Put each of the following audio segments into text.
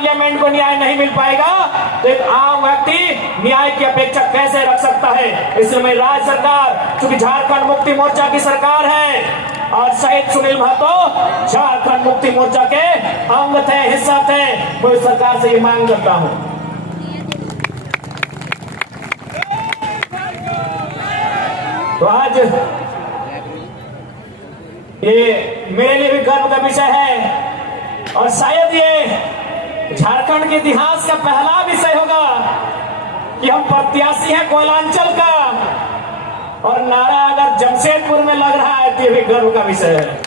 Parliament को न्याय नहीं मिल पाएगा तो एक आम व्यक्ति न्याय की अपेक्षा कैसे रख सकता है। इसलिए राज्य सरकार, चूंकि झारखंड मुक्ति मोर्चा की सरकार है और शहीद सुनील महतो झारखंड मुक्ति मोर्चा के अंग थे, हिस्सा थे, मैं सरकार से ये मांग करता हूं। तो आज ये मेरे लिए भी गर्व का विषय है और शायद ये झारखंड के इतिहास का पहला विषय होगा कि हम प्रत्याशी हैं कोयलांचल का और नारा अगर जमशेदपुर में लग रहा है तो ये भी गर्व का विषय है।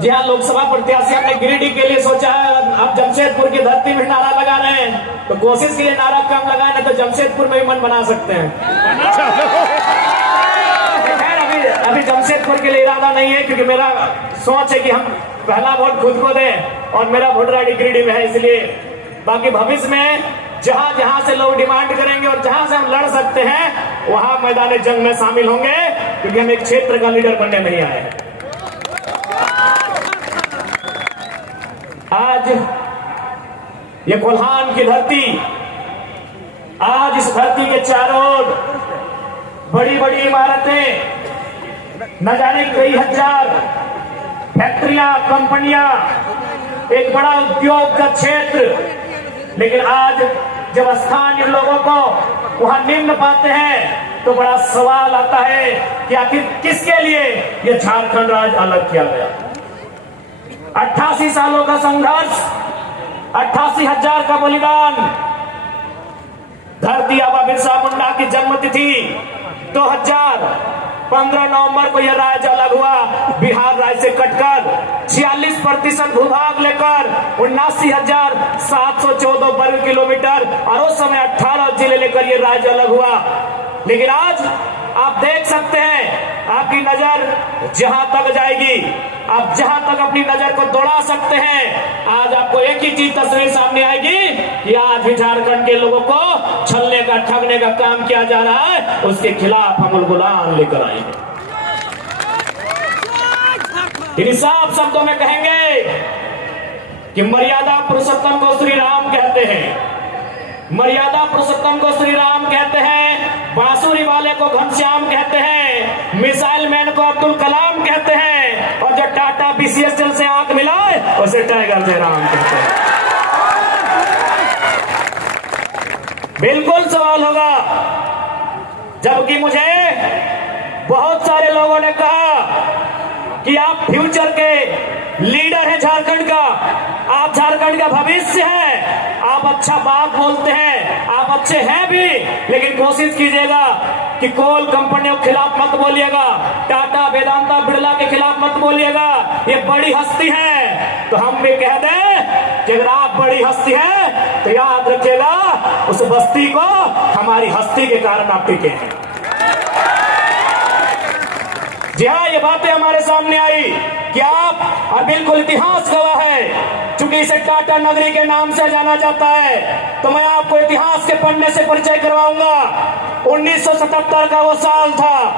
जी हाँ, लोकसभा प्रत्याशी हमने गिरिडीह के लिए सोचा है, अब जमशेदपुर की धरती में नारा लगा रहे हैं तो कोशिश के लिए नारा कम लगाए, नहीं तो जमशेदपुर में भी मन बना सकते हैं। अभी जमशेदपुर के लिए इरादा नहीं है क्योंकि मेरा सोच है कि हम पहला वोट खुद को दें और मेरा वोटर आईडी गिरिडीह में है, इसलिए बाकी भविष्य में जहां जहां से लोग डिमांड करेंगे और जहां से हम लड़ सकते हैं वहां मैदान जंग में शामिल होंगे, क्योंकि हम एक क्षेत्र का लीडर बनने नहीं आए हैं। आज ये कोल्हान की धरती, आज इस धरती के चारों ओर बड़ी बड़ी इमारतें, न जाने कई हजार फैक्ट्रियां, कंपनियां, एक बड़ा उद्योग का क्षेत्र, लेकिन आज जब स्थानीय लोगों को वहां निम्न पाते हैं तो बड़ा सवाल आता है कि आखिर किसके लिए यह झारखंड राज्य अलग किया गया। 88 सालों का संघर्ष, 88,000 का बलिदान, धरती आबा बिरसा मुंडा की जन्मतिथि 2015 नवंबर को यह राज्य अलग हुआ, बिहार राज्य से कटकर 46% भूभाग लेकर 79,714 वर्ग किलोमीटर और उस समय 18 जिले लेकर यह राज्य अलग हुआ। लेकिन आज आप देख सकते हैं, आपकी नजर जहां तक जाएगी, आप जहां तक अपनी नजर को दौड़ा सकते हैं, आज आपको एक ही चीज तस्वीर सामने आएगी कि आज भी झारखंड के लोगों को छलने का, ठगने का काम किया जा रहा है, उसके खिलाफ हम उलगुलान लेकर आएंगे। इन साफ शब्दों में कहेंगे कि मर्यादा पुरुषोत्तम को श्री राम कहते हैं, मर्यादा पुरुषोत्तम को श्री राम कहते हैं, बांसुरी वाले को घनश्याम कहते हैं, मिसाइल मैन को अब्दुल कलाम कहते हैं और जो टाटा बीसीएसएल से आंख मिलाए उसे टाइगर जयराम कहते हैं। बिल्कुल सवाल होगा, जबकि मुझे बहुत सारे लोगों ने कहा कि आप फ्यूचर के लीडर हैं झारखंड का, आप झारखंड का भविष्य है, आप अच्छा बात बोलते हैं, आप अच्छे हैं भी, लेकिन कोशिश कीजिएगा कि कोल कंपनियों के खिलाफ मत बोलिएगा, टाटा, वेदांता, बिरला के खिलाफ मत बोलिएगा, ये बड़ी हस्ती है। तो हम भी कह दें कि अगर आप बड़ी हस्ती है तो याद रखिएगा उस बस्ती को हमारी हस्ती के कारण आप टिके हैं। जी हाँ, ये बातें हमारे सामने आई कि आप, और बिल्कुल इतिहास गवाह है, चूंकि इसे टाटा नगरी के नाम से जाना जाता है, तो मैं आपको इतिहास के पन्ने से परिचय करवाऊंगा। 1977 का वो साल था,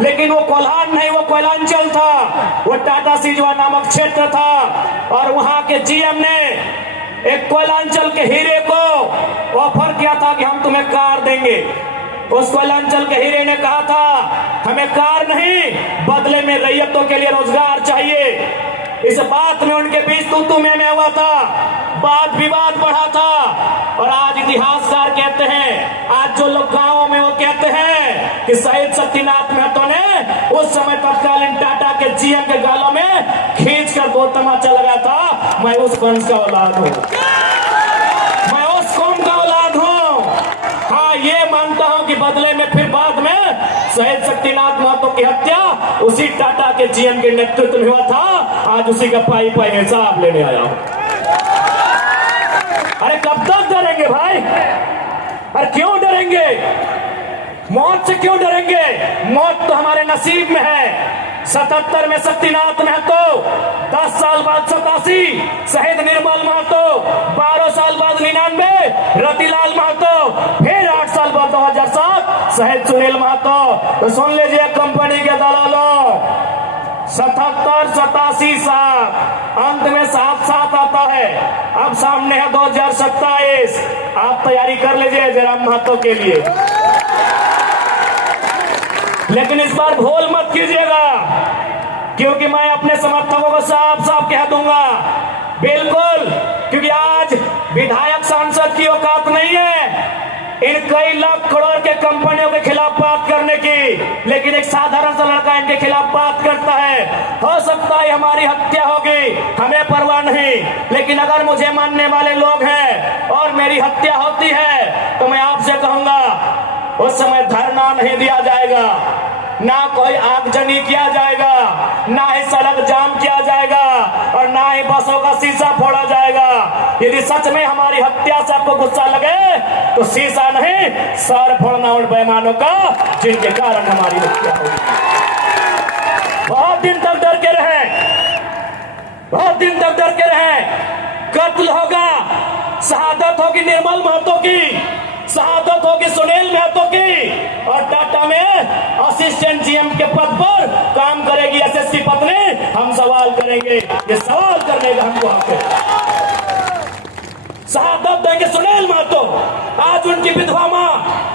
लेकिन वो कोल्हान नहीं, वो कोयलांचल था, वो टाटा सिजवा नामक क्षेत्र था और वहां के जीएम ने एक कोयलांचल के हीरे को ऑफर किया था कि हम तुम्हें कार देंगे। उस कोयलांचल के हीरे ने कहा था हमें कार नहीं, बदले में रैयतों के लिए रोजगार चाहिए। इस बात में उनके बीच तू में हुआ था, वाद विवाद बढ़ा था और आज इतिहासकार कहते हैं, आज जो लोग गांवों में वो कहते हैं कि शहीद शक्तिनाथ महतो ने उस समय तत्कालीन टाटा के जीएम के गालों में खींच कर 2 तमाचा लगाया था। मैं उस वंश का औलाद हूँ, मैं उस कौम का औलाद हूँ। हाँ, ये मानता हूं कि बदले में फिर बाद में शहीद शक्तिनाथ महतो की हत्या उसी टाटा के जीएम के नेतृत्व में हुआ था। आज उसी का पाई पाई हिसाब लेने आया हूं। अरे कब तक डरेंगे भाई? अरे क्यों डरेंगे? मौत से क्यों डरेंगे? मौत तो हमारे नसीब में है। 77 में शक्तिनाथ महतो, 10 साल बाद 87 शहीद निर्मल महतो, 12 साल बाद 99 रतिलाल महतो, फिर 8 साल बाद 2007 शहीद सुनील महतो। तो सुन लीजिए कंपनी के दलालों, 77, 87 शीशा अंत में साथ साथ आता है। अब सामने है 2027, आप तैयारी कर लीजिए जयराम महतो के लिए, लेकिन इस बार भूल मत कीजिएगा, क्योंकि मैं अपने समर्थकों को साफ साफ कह दूंगा, बिल्कुल, क्योंकि आज विधायक सांसद की औकात नहीं है इन कई लाख करोड़ के कंपनियों के खिलाफ बात करने की, लेकिन एक साधारण सा लड़का इनके खिलाफ बात करता है। हो सकता है हमारी हत्या होगी, हमें परवाह नहीं, लेकिन अगर मुझे मानने वाले लोग हैं और मेरी हत्या होती है तो मैं आपसे कहूंगा उस समय धरना नहीं दिया जाएगा, ना कोई आगजनी किया जाएगा, ना ही सड़क जाम किया जाएगा और ना ही बसों का शीशा फोड़ा जाएगा। यदि सच में हमारी हत्या से आपको गुस्सा लगे तो शीशा नहीं, सर फोड़ना उन बेईमानों का जिनके कारण हमारी हत्या हुई। बहुत दिन तक डर के रहे, बहुत दिन तक डर के रहे, कत्ल होगा, शहादत होगी निर्मल महतो की, शहादत होगी सुनील महतो की, और टाटा में असिस्टेंट जीएम के पद पर काम करेगी एसएसपी पत्नी। हम सवाल करेंगे, ये सवाल करने का हमको हक है। शहादत देंगे सुनील महतो, आज उनकी विधवा मां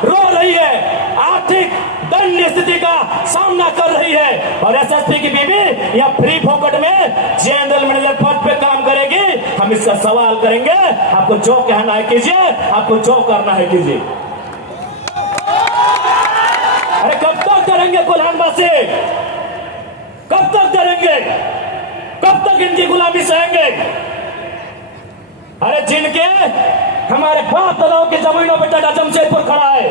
रो रही है, आर्थिक दयनीय स्थिति का सामना कर रही है, और एसएसपी की बीवी या फ्री फोकट में जनरल मैनेजर पद पे काम करेगी। हम इसका सवाल करेंगे, आपको जो कहना है कीजिए, आपको जो करना है कीजिए। अरे कब तक करेंगे कोल्हानवासी, कब तक करेंगे, कब तक इनकी गुलामी सहेंगे? अरे जिनके हमारे बाप दादाओं की जमीनों पे टाटा जमशेदपुर खड़ा है,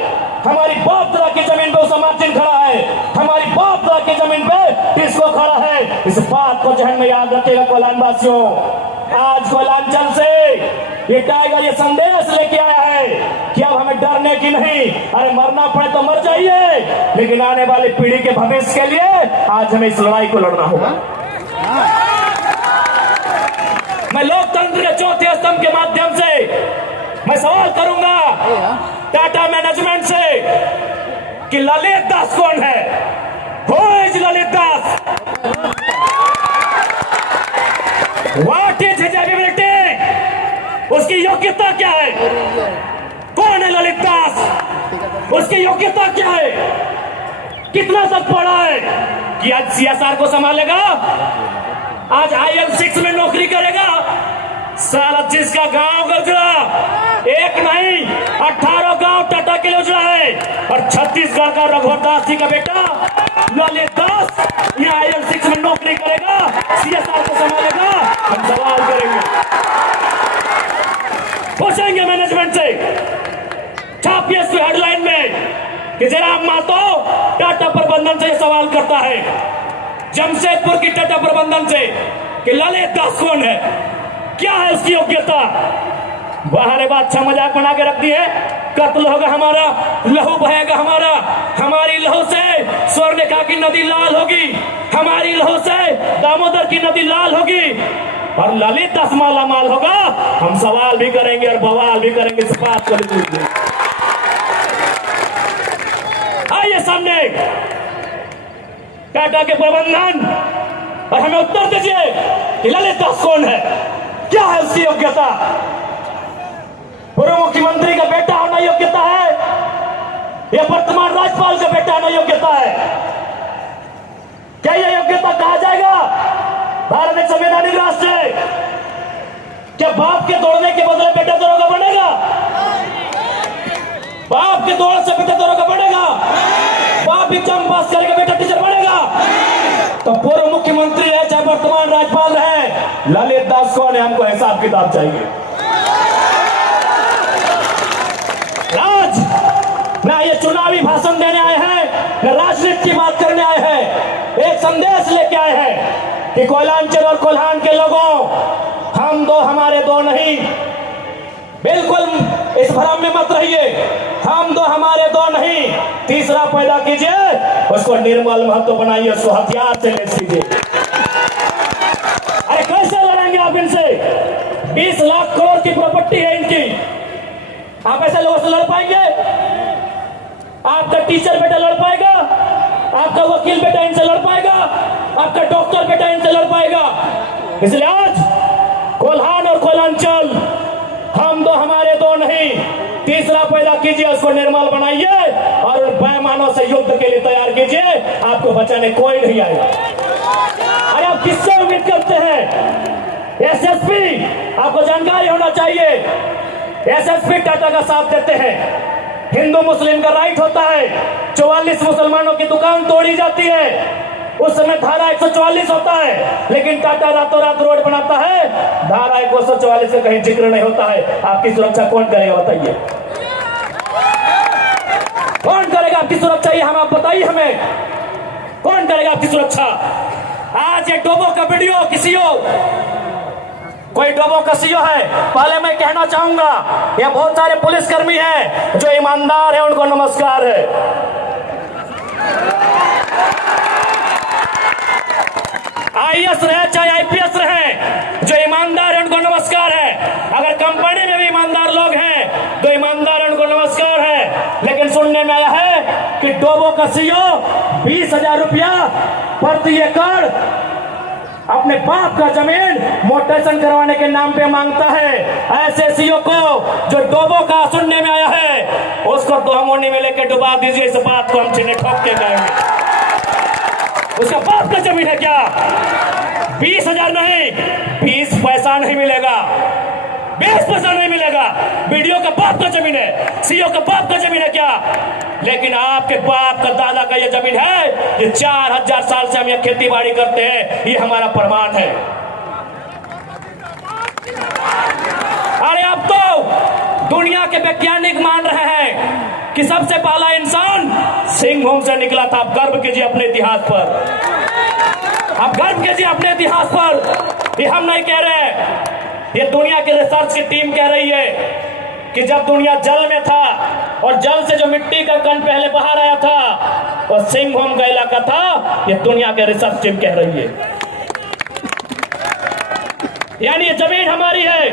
हमारी बाप दादा की जमीन पे उसा मार्टिन खड़ा है, हमारी बाप दादा की जमीन पे टिस्को खड़ा है। इस बात को जहन में याद रखिएगा कोल्हानवासियों। आज कोल्हांचल से ये टाइगर ये संदेश लेके आया है कि अब हमें डरने की नहीं, अरे मरना पड़े तो मर जाइए, लेकिन आने वाली पीढ़ी के भविष्य के लिए आज हमें इस लड़ाई को लड़ना होगा। मैं लोकतंत्र के चौथे स्तंभ के माध्यम से मैं सवाल करूंगा टाटा मैनेजमेंट से कि ललित दास कौन है? Who is Lalit Das? What is his ability? उसकी योग्यता क्या है? कौन है ललित दास? उसकी योग्यता क्या है? कितना तक पढ़ा है कि आज सीएसआर को संभालेगा, आज IL6 में नौकरी करेगा? साला जिसका गांव उजड़ा, एक नहीं 18 गांव टाटा के लिए उजड़ा है, और छत्तीसगढ़ का रघुवर दास जी का बेटा ललित दास यहाँ IL6 में नौकरी करेगा, सीएसआर को संभालेगा। हम सवाल करेंगे, पूछेंगे मैनेजमेंट से, छापिए इसको हेडलाइन में कि जयराम महतो टाटा प्रबंधन से सवाल करता है, जमशेदपुर की टाटा प्रबंधन से, कि ललित दास कौन है, क्या है उसकी योग्यता? बाहर बात अच्छा मजाक बना के रखती है, कत्ल होगा हमारा, लहू बहेगा हमारा, हमारी लहू से स्वर्णरेखा की नदी लाल होगी, हमारी लहू से दामोदर की नदी लाल होगी, और ललित दास माला माल होगा। हम सवाल भी करेंगे और बवाल भी करेंगे, इस बात को लीजिए। आइए सामने टाटा के प्रबंधन, और हमें उत्तर दीजिए कि ललित दास कौन है, क्या है उसकी योग्यता? पूर्व मुख्यमंत्री का बेटा होना योग्यता है या वर्तमान राज्यपाल का बेटा होना योग्यता है? क्या यह योग्यता कहा जाएगा? भारत एक संवैधानिक राष्ट्र है, क्या बाप के दौड़ने के बदले बेटा दरोगा बनेगा? बाप के दौड़ से बेटा दरोगा बनेगा? बाप एग्जाम पास करके बेटा टीचर बनेगा? तो पूर्व मुख्यमंत्री है चाहे वर्तमान राज्यपाल है, ललित दास कौन है? हमको हिसाब किताब चाहिए। आज ना ये चुनावी भाषण देने आए हैं, न राजनीति की बात करने आए हैं, एक संदेश लेके आए हैं कि कोयलांचल और कोल्हान के लोगों, हम दो हमारे दो नहीं, बिल्कुल इस भ्रम में मत रहिए, हम दो हमारे दो नहीं, तीसरा पैदा कीजिए, उसको निर्मल महतो बनाइए, उसको हथियार से लेस कीजिए। अरे कैसे लड़ेंगे आप इनसे? 20 लाख करोड़ की प्रॉपर्टी है इनकी, आप ऐसे लोगों से लड़ पाएंगे? आपका टीचर बेटा लड़ पाएगा? आपका वकील बेटा इनसे लड़ पाएगा? आपका डॉक्टर बेटा इनसे लड़ पाएगा? इसलिए आज कोल्हान और कोयलांचल हम दो हमारे दो नहीं, तीसरा पैदा कीजिए, उसको निर्मल बनाइए और बेईमानों से युद्ध के लिए तैयार कीजिए। आपको बचाने कोई नहीं आएगा। अरे आप किससे उम्मीद करते हैं? एसएसपी, आपको जानकारी होना चाहिए, एसएसपी टाटा का साथ देते हैं। हिंदू मुस्लिम का राइट होता है, 44 मुसलमानों की दुकान तोड़ी जाती है, उस समय धारा 144 होता है, लेकिन टाटा रातों रात रोड बनाता है, धारा 144 से कहीं जिक्र नहीं होता है। आपकी सुरक्षा कौन करेगा बताइए? कौन करेगा आपकी सुरक्षा? ये हम आप बताइए हमें, कौन करेगा आपकी सुरक्षा? आज ये डोबो का वीडियो किसी हो, कोई डोबो का सीओ है, पहले मैं कहना चाहूंगा ये बहुत सारे पुलिसकर्मी हैं जो ईमानदार हैं, उनको नमस्कार है। आईएएस रहे चाहे आईपीएस रहे, जो ईमानदार है उनको नमस्कार है। अगर कंपनी में भी ईमानदार लोग हैं तो ईमानदार है, उनको नमस्कार है। लेकिन सुनने में आया है कि डोबो का सीओ 20,000 रुपया प्रति एकड़ अपने बाप का जमीन मोटेशन करवाने के नाम पे मांगता है। ऐसे सीओ को जो डोबो का सुनने में आया है, उसको दोहमोनी में लेकर डुबा दीजिए। इस बात को हम चिन्ह ठोक के कहेंगे। उसका बाप का जमीन है क्या? 20,000 नहीं, 20 पैसा नहीं मिलेगा, 20 पैसा नहीं मिलेगा। वीडियो का बाप का जमीन है, सीओ का बाप का जमीन है क्या? लेकिन आपके बाप का दादा का ये जमीन है, ये 4000 साल से हम ये खेती बाड़ी करते हैं, ये हमारा प्रमाण है। अरे अब तो दुनिया के वैज्ञानिक मान रहे हैं कि सबसे पहला इंसान सिंहभूम से निकला था। आप गर्व कीजिए अपने इतिहास पर, आप गर्व कीजिए अपने इतिहास पर। ये हम नहीं कह रहे, ये दुनिया की रिसर्च की टीम कह रही है कि जब दुनिया जल में था और जल से जो मिट्टी का कण पहले बाहर आया था और सिंहभूम का इलाका था, ये दुनिया के रिसर्च टीम कह रही है। यानी ये जमीन हमारी है,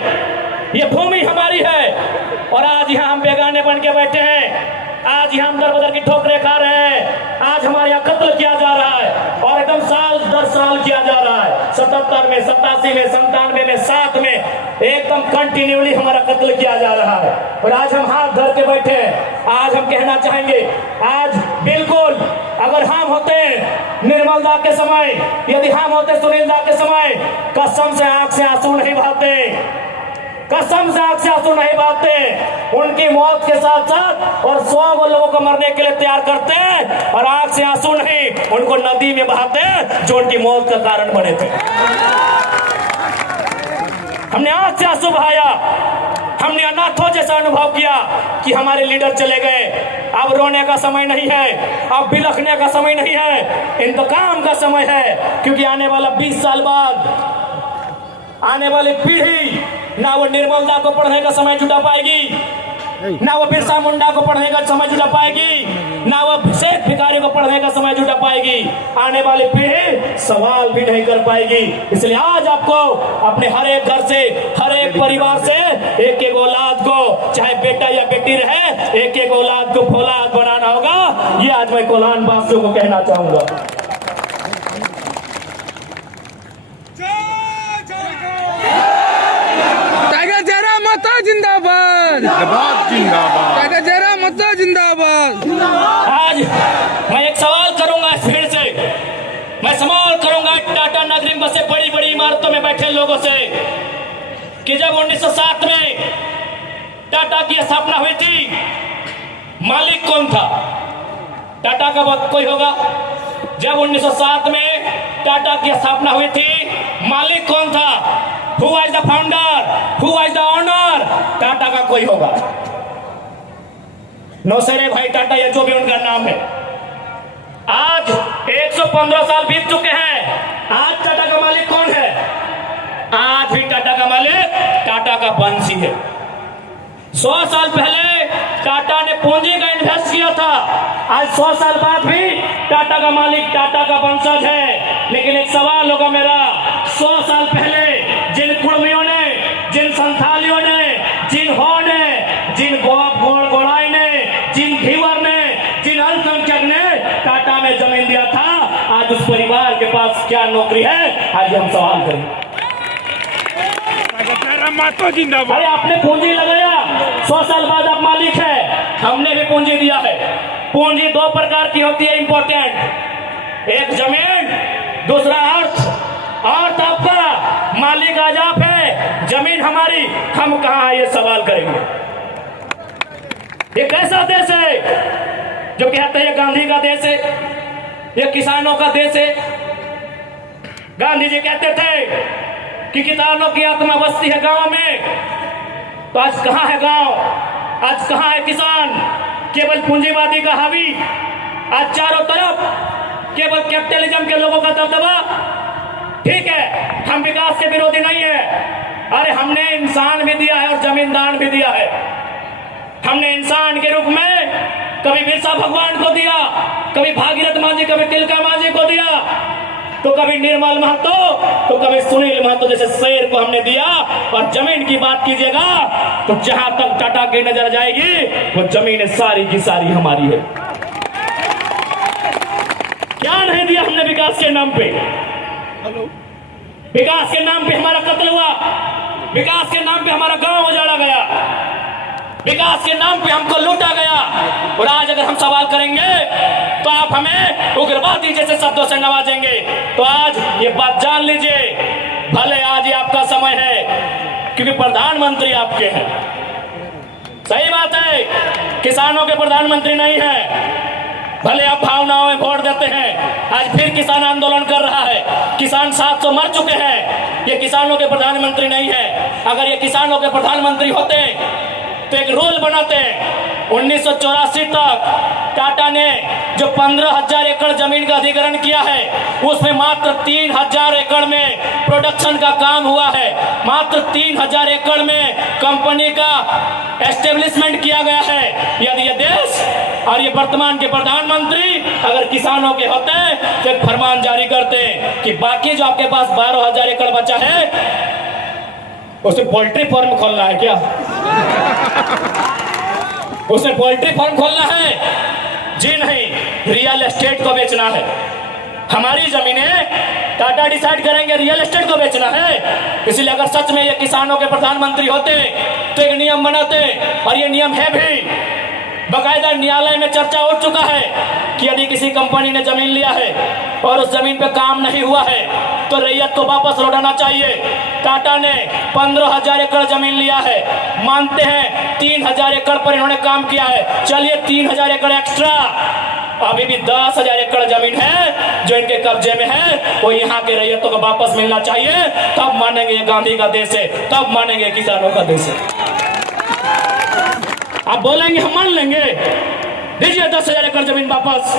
ये भूमि हमारी है, और आज यहाँ हम बेगाने बन के बैठे हैं। आज यहाँ हम दर बदर की ठोकरें खा रहे हैं। आज हमारे यहाँ कत्ल किया जा रहा है और एकदम साल दर साल किया जा रहा है। 77 में, 87 में, 97 में, 7 में एकदम कंटिन्यूली हमारा कत्ल किया जा रहा है। और आज हम हाथ धर के बैठे हैं। आज हम कहना चाहेंगे, आज बिल्कुल अगर हम होते निर्मल दा के समय, यदि हम होते सुनील दा के समय, कसम से आंख से आंसू नहीं बहाते, कसम से आंख से आंसू नहीं बहाते। उनकी मौत के साथ साथ और 100 लोगों को मरने के लिए तैयार करते हैं और आंख से आंसू नहीं, उनको नदी में बहाते जो उनकी मौत का कारण बने थे। हमने आंख से आंसू बहाया, हमने अनाथों जैसा अनुभव किया कि हमारे लीडर चले गए। अब रोने का समय नहीं है, अब बिलखने का समय नहीं है, इंतकाम का समय है। क्योंकि आने वाला 20 साल बाद आने वाली पीढ़ी ना वो निर्मल दा को पढ़ने का समय जुटा पाएगी, ना वो बिरसा मुंडा को पढ़ने का समय जुटा पाएगी, ना वो शेख भिखारी को पढ़ने का समय जुटा पाएगी। आने वाली पीढ़ी सवाल भी नहीं कर पाएगी। इसलिए आज आपको अपने हर एक घर से, हर एक परिवार से एक एक औलाद को, चाहे बेटा या बेटी रहे, एक एक औलाद को फौलाद बनाना होगा। ये आज मैं कोल्हान वासियों को कहना चाहूंगा। जिंदाबाद, जिंदाबाद, जरा मत जिंदाबाद। आज मैं एक सवाल करूंगा इस भीड़ से, मैं सवाल करूंगा टाटा नगरी में से बड़ी बड़ी इमारतों में बैठे लोगों से कि जब 1907 में टाटा की स्थापना हुई थी, मालिक कौन था? टाटा का वक्त कोई होगा? जब 1907 में टाटा की स्थापना हुई थी, मालिक कौन था? Who was the founder? Who was the owner? Tata का कोई होगा? नौसेरे भाई टाटा या जो भी उनका नाम है। आज 115 साल बीत चुके हैं। आज टाटा का मालिक कौन है? आज भी टाटा का मालिक टाटा का वंशी है। 100 साल पहले टाटा ने पूंजी का इन्वेस्ट किया था, आज 100 साल बाद भी टाटा का मालिक टाटा का वंशज है। लेकिन एक सवाल होगा मेरा, 100 साल पहले जिन कुर्मियों ने, जिन संथालियों ने, जिन हो ने, जिन गोड़ाई ने, जिन घीवर ने, जिन अल्पसंख्यक ने टाटा में जमीन दिया था, आज उस परिवार के पास क्या नौकरी है? आज हम सवाल करें। मातो जिंदाबाद। अरे आपने पूंजी लगाया, 100 साल बाद आप मालिक है, हमने भी पूंजी दिया है। पूंजी 2 प्रकार की होती है इंपॉर्टेंट, एक जमीन, दूसरा अर्थ। अर्थ आपका, मालिक आज आप है, जमीन हमारी, हम कहां है ये सवाल करेंगे। ये कैसा देश है जो कहते हैं गांधी का देश है, ये किसानों का देश है। गांधी जी कहते थे कि किसानों की आत्मा बसती है गांव में, तो आज कहां है गांव, आज कहां है किसान? केवल पूंजीवादी का हावी, आज चारों तरफ केवल कैपिटलिज्म के लोगों का दबदबा। ठीक है, हम विकास के विरोधी नहीं है, अरे हमने इंसान भी दिया है और जमींदार भी दिया है। हमने इंसान के रूप में कभी बिरसा भगवान को दिया, कभी भागीरथ मांझी, कभी तिलका मांझी को दिया, तो कभी निर्मल महतो, तो कभी सुनील महतो जैसे शेर को हमने दिया। और जमीन की बात कीजिएगा तो जहां तक टाटा की नजर जाएगी वो जमीन सारी की सारी हमारी है। क्या नहीं दिया हमने विकास के नाम पे? विकास के नाम पे हमारा कत्ल हुआ, विकास के नाम पे हमारा गांव उजाड़ा गया, विकास के नाम पे हमको लूटा गया। और आज अगर हम सवाल करेंगे तो आप हमें उग्रवादी जैसे शब्दों से नवाजेंगे। तो आज ये बात जान लीजिए, भले आज ये आपका समय है क्योंकि प्रधानमंत्री आपके हैं। सही बात है, किसानों के प्रधानमंत्री नहीं है। भले आप भावनाओं में वोट देते हैं, आज फिर किसान आंदोलन कर रहा है, किसान 700 मर चुके हैं, ये किसानों के प्रधानमंत्री नहीं है। अगर ये किसानों के प्रधानमंत्री होते तो एक रूल बनाते। 1984 तक टाटा ने जो 15,000 एकड़ जमीन का अधिग्रहण किया है, उसमें मात्र 3,000 एकड़ में प्रोडक्शन का काम हुआ है, मात्र 3,000 एकड़ में कंपनी का एस्टेब्लिशमेंट किया गया है। यदि ये देश और ये वर्तमान के प्रधानमंत्री अगर किसानों के होते तो एक फरमान जारी करते कि बाकी जो आपके पास 12,000 एकड़ बचा है उसे पोल्ट्री फार्म खोलना है क्या? उसे पोल्ट्री फार्म खोलना है? जी नहीं, रियल एस्टेट को बेचना है। हमारी जमीनें टाटा डिसाइड करेंगे रियल एस्टेट को बेचना है। इसलिए अगर सच में ये किसानों के प्रधानमंत्री होते तो एक नियम बनाते, और ये नियम है भी, बकायदा न्यायालय में चर्चा उठ चुका है कि यदि किसी कंपनी ने जमीन लिया है और उस जमीन पे काम नहीं हुआ है तो रैयत को वापस लौटाना चाहिए। टाटा ने 15,000 एकड़ जमीन लिया है, मानते हैं 3,000 एकड़ पर इन्होंने काम किया है, चलिए 3,000 एकड़ एक्स्ट्रा, अभी भी 10,000 एकड़ जमीन है जो इनके कब्जे में है, वो यहाँ के रैयतों को वापस मिलना चाहिए। तब मानेंगे ये गांधी का देश है, तब मानेंगे किसानों का देश है। आप बोलेंगे हम मान लेंगे, दीजिए 10,000 एकड़ जमीन वापस,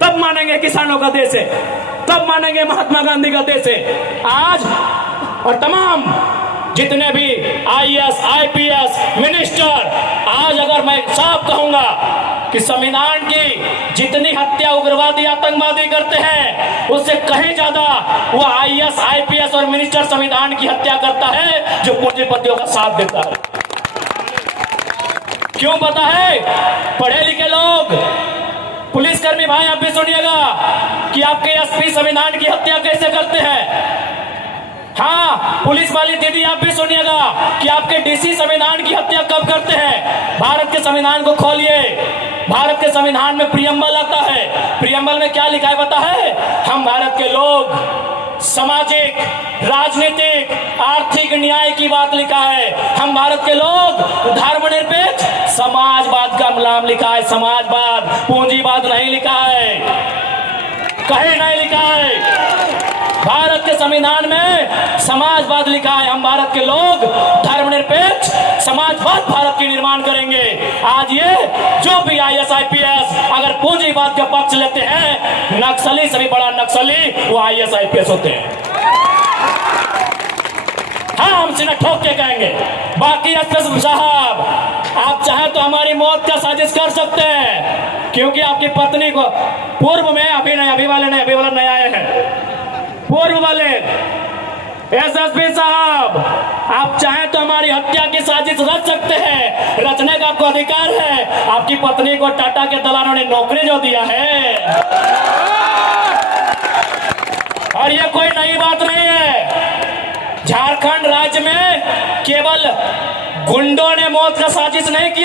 तब मानेंगे किसानों का देश है, तब मानेंगे महात्मा गांधी का देश है। आज और तमाम जितने भी IAS, IPS मिनिस्टर, आज अगर मैं साफ कहूंगा कि संविधान की जितनी हत्या उग्रवादी आतंकवादी करते हैं उससे कहीं ज्यादा वो IAS, IPS और मिनिस्टर संविधान की हत्या करता है जो पूंजीपतियों का साथ देता है। क्यों पता है? पढ़े लिखे लोग, पुलिसकर्मी भाई आप भी सुनिएगा कि आपके SP संविधान की हत्या कैसे करते हैं। हाँ, पुलिस वाली दीदी आप भी सुनिएगा कि आपके DC संविधान की हत्या कब करते हैं। भारत के संविधान को खोलिए, भारत के संविधान में प्रियम्बल आता है, प्रियम्बल में क्या लिखा है पता है? हम भारत के लोग सामाजिक, राजनीतिक, आर्थिक न्याय की बात लिखा है। हम भारत के लोग धर्मनिरपेक्ष समाजवाद का नाम लिखा है, समाजवाद, पूंजीवाद नहीं लिखा है, कहीं नहीं लिखा है। भारत के संविधान में समाजवाद लिखा है। हम भारत के लोग धर्मनिरपेक्ष समाजवाद भारत की निर्माण करेंगे। आज ये जो भी IAS, IPS अगर पूंजीवाद का पक्ष लेते हैं, नक्सली से भी बड़ा नक्सली वो IAS, IPS होते हैं। हाँ, हम सीना ठोक के कहेंगे। बाकी SP साहब, आप चाहे तो हमारी मौत का साजिश कर सकते हैं, क्योंकि आपकी पत्नी को पूर्व में, अभी नहीं, अभी वाले नहीं, अभी वाले नए आए हैं, पूर्व वाले SSP साहब, आप चाहें तो हमारी हत्या की साजिश रच सकते हैं, रचने का आपको अधिकार है। आपकी पत्नी को टाटा के दलालों ने नौकरी जो दिया है, और ये कोई नई बात नहीं है, झारखंड राज्य में केवल गुंडों ने मौत का साजिश नहीं किया।